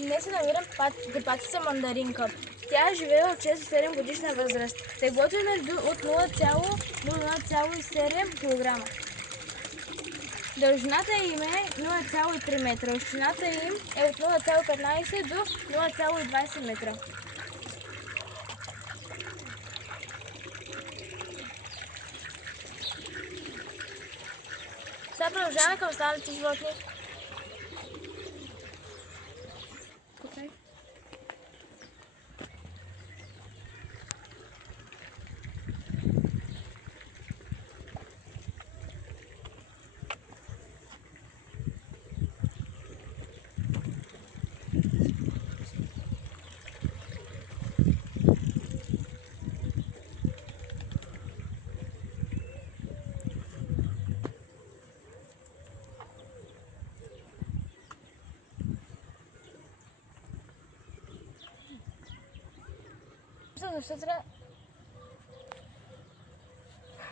Днес се намирам при патица мандаринка. Тя живее от 6-7 годишна възраст. Теглото им е от 0,0 до 0,7 кг. Дължината им е 0,3 метра. Общината им е от 0,15 до 0,20 метра. Сега продължаваме към останалите животни.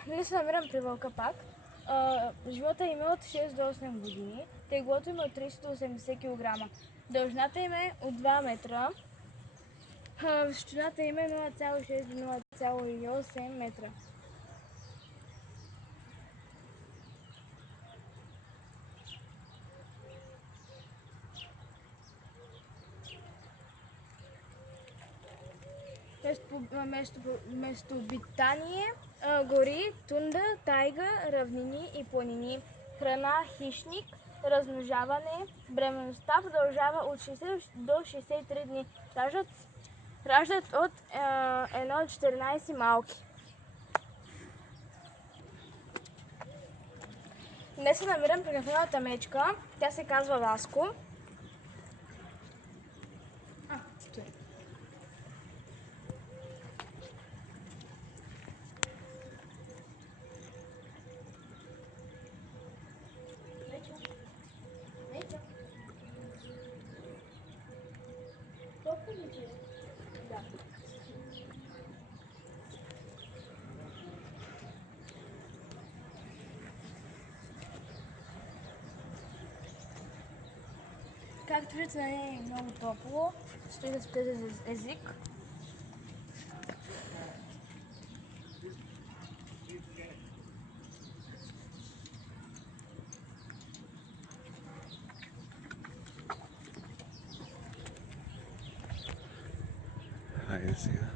Днес се намирам при вълка пак. Живота им е от 6 до 8 години. Теглото им е от 30 до 80 кг. Дължината им е от 2 метра. Височината им е 0,6 до 0,8 метра. Местообитание гори, тундра, тайга, равнини и планини. Храна хищник, размножаване. Бременността продължава от 60 до 63 дни. Раждат от 1 до 14 малки. Днес се намирам при кафеновата мечка. Тя се казва Ласко. Както виждате, е много топло. Стои да сплезе език. Хайде сега.